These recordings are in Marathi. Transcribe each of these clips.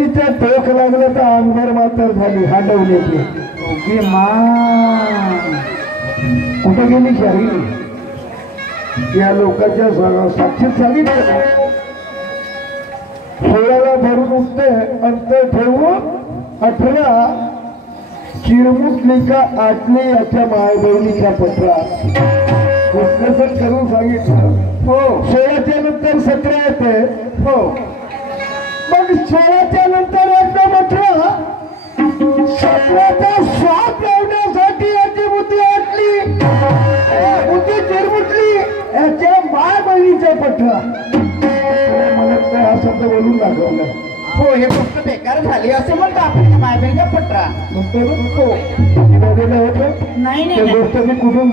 गोष्टीचा टोक लागला तर अंगभर मात्र झाली हाडवण्याची. ओके मा कुठे गेली शाही या लोकांच्या साक्षीत सांगितलं. सोळाला भरून उठते अंतर ठेवून 18 चिरमुटली का आटली याच्या माय बहिणीच्या पत्रा विश्लेषण करून सांगितलं. हो 16च्या नंतर 17 येते. हो मग 16च्या नंतर एकदा म्हटलं 17चा स्वाद लावण्यासाठी याची बुद्धी आटली बुद्धी चिरमुटली याच्या माय बहिणीच्या पत्रा. म्हणत नाही हा शब्द बोलून दाखवला. हो हे गोष्ट बेकार झाली असे म्हणतो आपण मायबाईचा पटरा. नाही ते नाही गोष्ट मी कुठून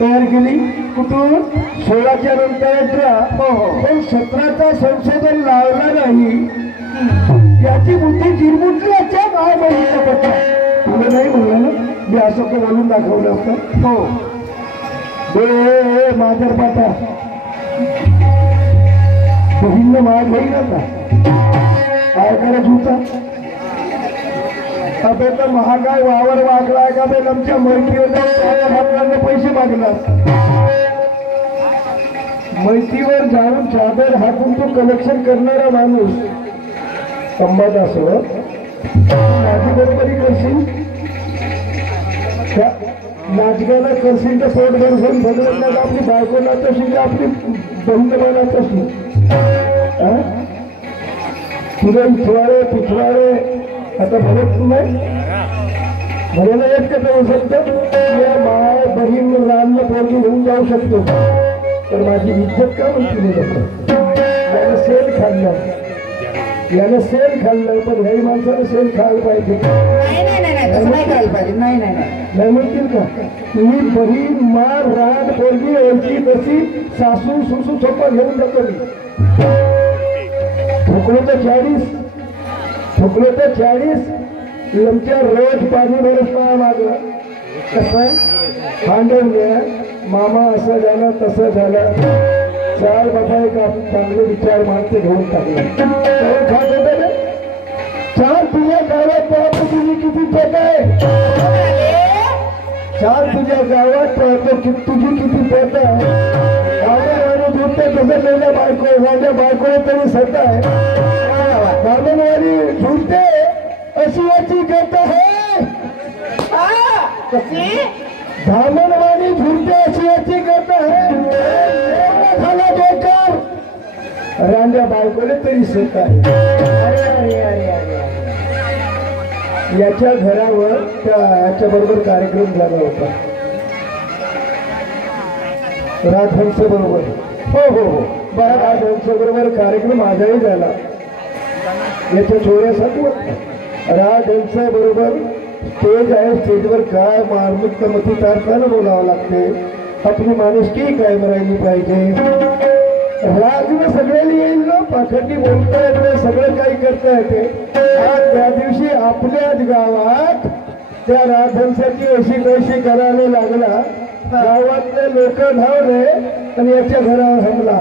तयार केली कुठून 16च्या नंतर 18. हो पण 17चा संशोधन लावला नाही याची बुद्धी चिरमुटली याच्या माय बहिणीच्या पत्रा. तुला नाही म्हणलं ना मी असं ते बोलून दाखवलं होतं. हो माझर पाटा बहिणीला मार घेईन आता काय करायचं होता. अबे तर महागाय वावर वागलाय का बे आमच्या मैत्रीवर पैसे मागलास. मैत्रीवर जाऊन चादर हाकून तो कलेक्शन करणारा माणूस अंबादासवर माझी बरोबरी करशील नाचगाला करशील तर पोट भरसून भगवंताला आपली बायको नात असेल आपली बहीण नात असेल. तुझे इथवारे पिछवारे आता भरत नाही भरायला येत का जाऊ शकतो. माय बहीण रानला पोरगी घेऊन जाऊ शकतो तर माझी इज्जत का म्हणते यानं सेल खाल्लं यानं सेल खाल्लं पण घरी माणसानं सेल खायला पाहिजे. नाही म्हणतील का तुम्ही बहीण मार रान पोरगी यायची तशी सासू सुसू सोपा घेऊन जातो मी. ठोकलं तर 40 लमच्या रोज पाणी भरत मागलं कसं भांडवल्या मामा असं झालं तसं झालं 4 बाबा एक चांगले विचार माणसे घेऊन टाकले. खात होते ना 4 तुझ्या गावात पाहतो तुझी किती पेट आहे. 4 तुझ्या गावात पाहतो तुझी किती पेट आहे. बाबनवाडी झुटते तसं मेल्या बायको माझ्या बायको तरी सत आहे. बाबनवाडी झुटते अशी याची गत आहे. धामणवाडी झुटते अशी याची गत आहे. झाला बेकार रांड्या बायकोले तरी सत आहे. याच्या घरावर याच्या बरोबर कार्यक्रम झाला होता राजहंस बरोबर. हो बरं राजहंस बरोबर कार्यक्रम आजही झाला. याच्या छोऱ्यासाठी राजहंस बरोबर स्टेज आहे. स्टेजवर काय मार्मिक मती तारखानं बोलावं लागते. आपली माणुसकी कायम राहिली पाहिजे. राजनं सगळ्याला येईल ना पाखंडी बोलता येते सगळं काही करता येते. आज त्या दिवशी आपल्याच गावात त्या राजहंसाची अशी कशी करायला लागला. गावातले लोक धावले आणि याच्या घरावर हमला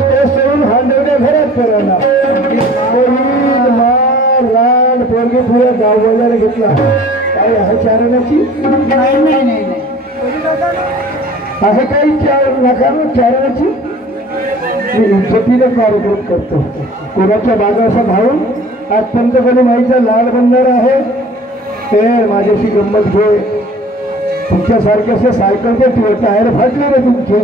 स्टेज सोडून हांडवल्या घरात करायला. मार रान पोरगी पुऱ्या गाव बोलायला घेतला. काय आहे चारणाची नाही आहे काही नकार चारणाची. मी इज्जतीने कार्यक्रम करतो. कोणाच्या बागा असा धावून आज पंतप्रधान माईचा लाल बंधारा आहे ते माझ्याशी गंमत घे. तुमच्यासारखे असे सायकलचे टायर फाटले रे तुमचे.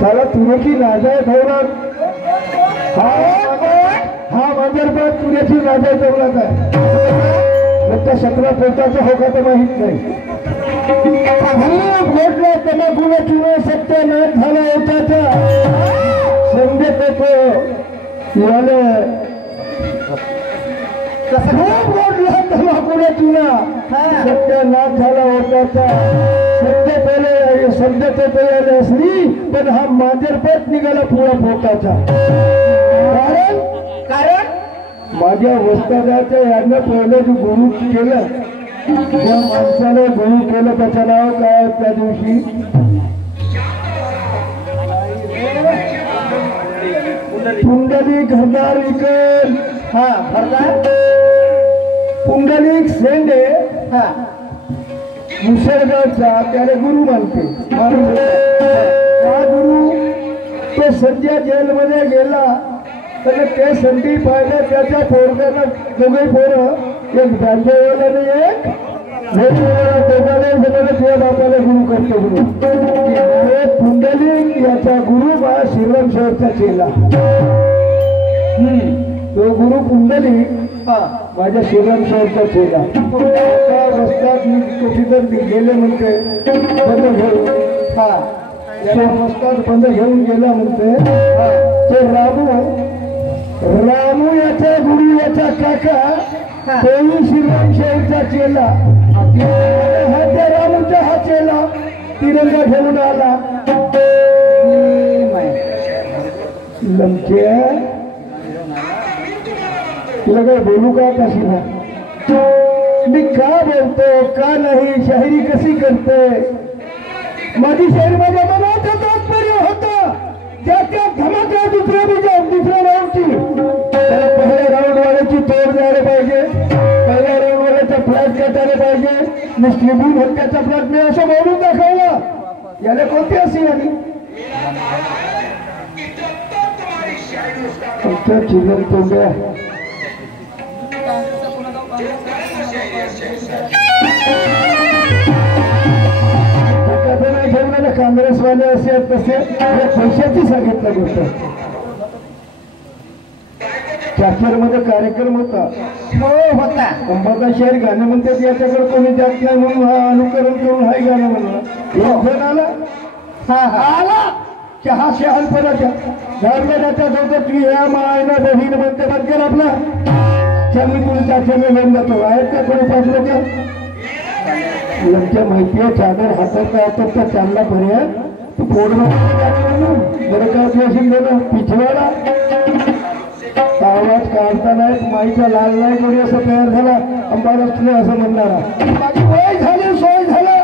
साला तुझ्याची नाजाय ठेवणार हा मंदिरपात तुझ्याची नाजाय ठेवला काय त्या 17 पोटाचा हो का तर माहीत नाही. भेटला त्यांना गुन्ह्याची सत्यानाश झाला होता. संदेश सत्यानाश झाला होता. सध्याच्या तयारी असली पण हा मांजरपट निघाला पुरा पोटाचा. कारण माझ्या वस्तादाच्या यानं पहिलं जे गुरु केलं त्या माणसाने गुरु केलं त्याचं नाव काय त्या दिवशी पुंडलिक हरदार विकल हा हरदार पुंडलिक सेंडे हा मुसळगावचा त्याला गुरु मानते हा गुरु तो सध्या जेलमध्ये गेला तर ते संधी पाहिलं त्याच्या पोरगाला दोघे पोरं एक बँकेवाला आणि एक दोघांना तुझ्या बापाला गुरु करतो गुरु पुंडलिक याचा गुरु बा श्रीराम शेवटचा चेला तो गुरु पुंडलिक माझ्या श्रीराम शेवटचा चेला रस्त्यात मी कुठेतरी गेले म्हणते बंद घेऊन रस्त्यात बंद घेऊन गेला म्हणते ते रामू याचा गुरु याचा काका तोही श्रीराम शेवटचा चेला हा त्या रामूचा हा चेला तिरंगा घेऊन आला लमक्या तुला काय बोलू का कशी ना मी का बोलतो का नाही शाहिरी कशी करते माझी शाहिरी माझ्या मनाचं तात्पर्य होतं त्या धमाका दुसऱ्या राऊंडची त्याला पहिल्या राऊंडवाल्याची तोड द्यायला पाहिजे पहिल्या राऊंडवाल्याचा फ्लॅट काढायला पाहिजे मुस्लिम हत्याचा फ्लॅट मी असं बोलून दाखवला याला कोणती असेल आणि तुमच्या चिलम तोंड्या काँग्रेसवाले असे तसे पैशाची सांगितलं गोष्ट चाचर मध्ये कार्यक्रम होता हो होता अंबादा शहर गाणं म्हणतात याच्याकडे कोणी जात नाही म्हणून हा अनुकरण करून हाय गाणं म्हणला आला आला चहा शहानपणाच्या घरला जाता जाता तू या मायना बहीण म्हणते बघेल आपला त्यांनी तुम्ही चाचरला घेऊन जातो आहेत का कोणी पाच लोक यांच्या माहिती आहे चादर हातात हातात त्या चालला पर्याय तू फोडून बरं काय असेल बरं पिछवाडा आवाज काढता नाही माईचा लाल नाही कोणी असं तयार झाला अंबारसले असं म्हणणारा माझी वय झाली सोय झाला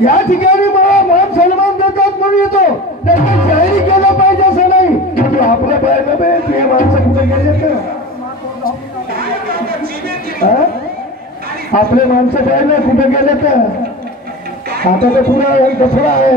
या ठिकाणी मला मान सन्मान देतात म्हणून येतो त्यांनी जाहीर केलं पाहिजे असं नाही आपल्या पाहिलं बे ते माणसं कुठे गेले तर आपले माणसं पाहिलं कुठे गेले तर आता तर पुरा दसरा आहे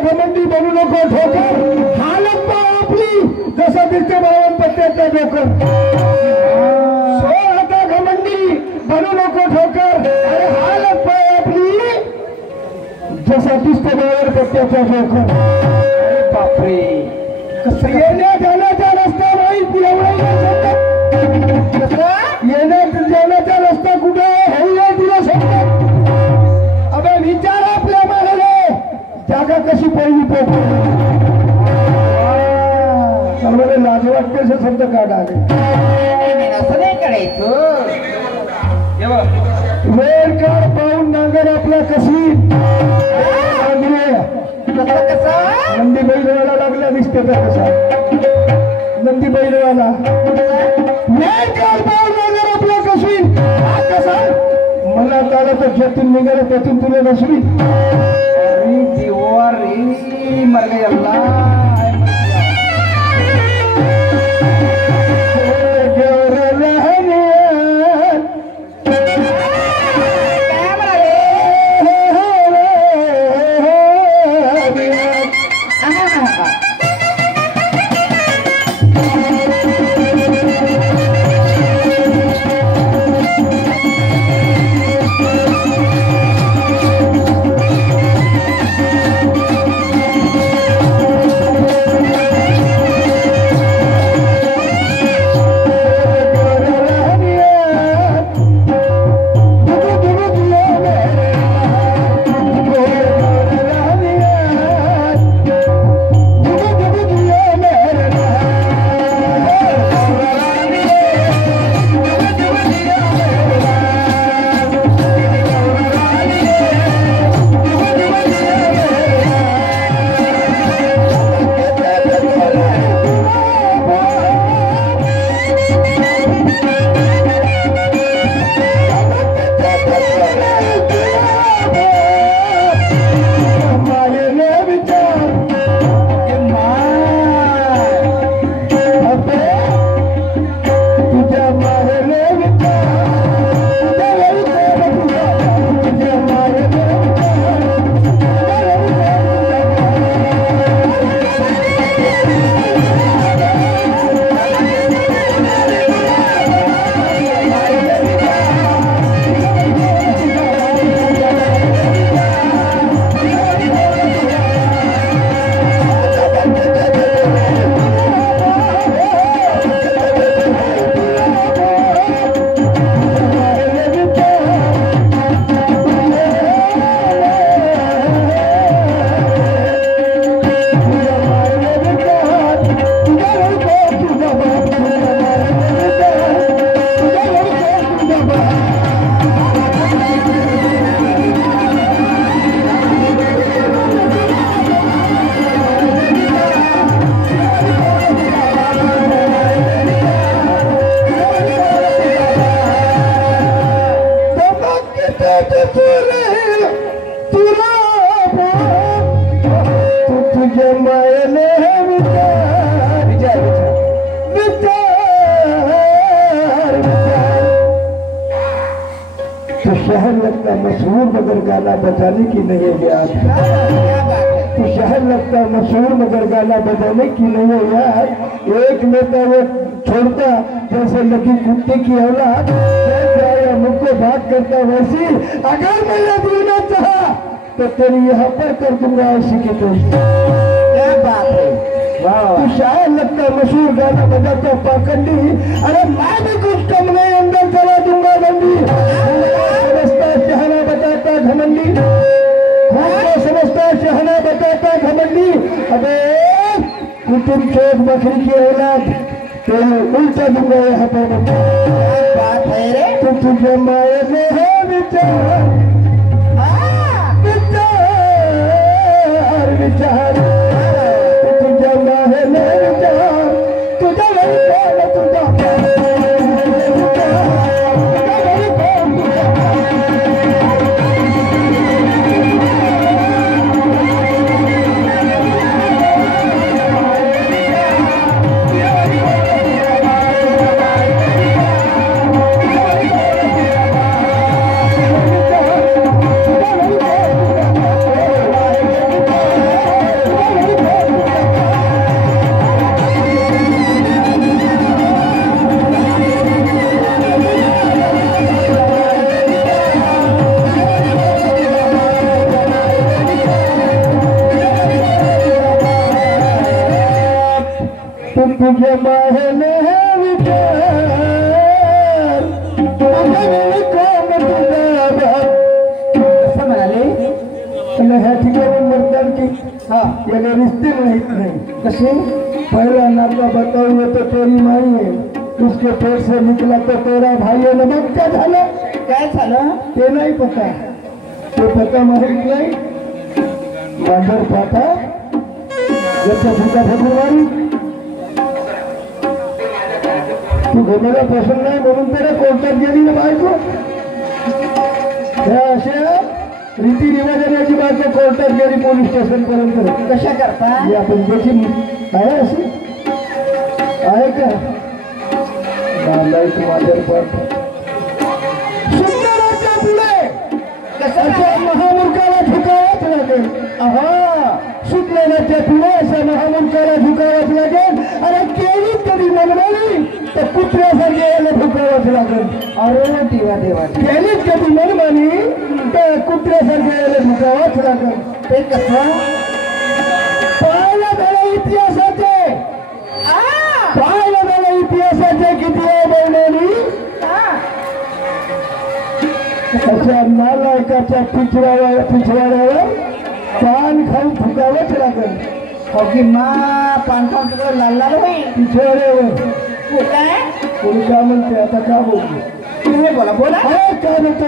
घमंडी बनू नको ठोकर हालत पा आपली जसं दिसते 52 पत्त्याचा डोकर आता घमंडी बनू नको ठोकर अरे हालत पा आपली जसं दिसते 52 पत्त्याचा डोकर बापरे कसं येण्या जाण्याचा रस्ता नाही एवढा येण्या जाण्याचा रस्ता कुठे हे नाही तुला सांगतात अबे विचार आपल्या मनाला जागा कशी पहिली सर्वांना लाज वाटते असे शब्द काढा असं नाही करायचं वेळकार पाहून नांगर आपल्या कशी नंदी बैलवाला लागला दिसते तर कसा नंदी बैलवाला वेळकार पाहून नांगर आपल्या कशी कसा मला त्याला तर ज्यातून निघाला त्यातून तुला नसवी मर गई अल्लाह तुला तुझ्या मायने विचार तो शहर लगता मशहूर मगर गाना बजाने की नहीं है यार। तो शहर लगता मशहूर मगर गाना बजाने की नहीं है यार। एक नेता वो छोड़ता जैसे लगी कुत्ते की औलाद, मुझको बात करता वैसी। अगर मैं दूना चाहा तो तेरी यहाँ पर कर दूंगा ऐसी की तो क्या बात है। तू शायर लगता मशहूर गाना बजाता पाखंडी, अरे मैं भी कुछ कम नहीं अंदर चला दूंगा बंदी। समझता शहना बताता घमंडी, समझता शहना बताता घमंडी। अबे कुतुब चौक बकरी की औलाद तेरे उल्टा दूंगा यहाँ पर। बात है रे तो तुझे माया में है विचार विचार विचार तुझे माया में विचार तुझे तुझे माहने है विचार है ठीक है वो मर्दन की। हाँ यानी रिश्ते में नहीं कसे पहला नाता बताऊंगे तो तेरी माई है, उसके पेट से निकला तो तेरा भाई है। नमक क्या झाला काय झालं ते नाही पता, ते पता माहित नाही। मांजर पाटा याचा झुका फेब्रुवारी तू घोमेला पसंत नाही म्हणून त्याला कोर्टात गेली ना बायको। त्या अशा रीती रिवाजाची बायको कोर्टात गेली पोलीस स्टेशन पर्यंत कशा करता आपण त्याची आहे अशी आहे का माझ्या पाठ सुंदराच्या पुढे अशा महामूर्खाला झुकावंच लागेल। सुटलेल्याच्या पुढे अशा महामूर्खाला झुकावंच लागेल। अरे केलीच कधी मनमानी तर कुत्र्यासारखे याला झुकावंच लागेल। अरे देवा देवा केलीच कधी मनमानी तर कुत्र्यासारखे याला झुकावंच लागेल। ते कसं पाहायला झालं इतिहासाचे, पाहायला झालं इतिहासाचे किती आहे बहिणी। अशा नालायकाच्या पिछवाड्यावर पान खाऊन फुकावंच लागेल। हो की मा पान खाऊन तुला लाल लाल होईल पिछवाड्यावर। काय कोणी काय म्हणते आता का बोलतो तुम्ही बोला बोला काय म्हणतो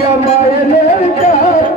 तुझ्या मायेने विचार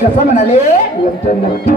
कसं म्हणाले नक्की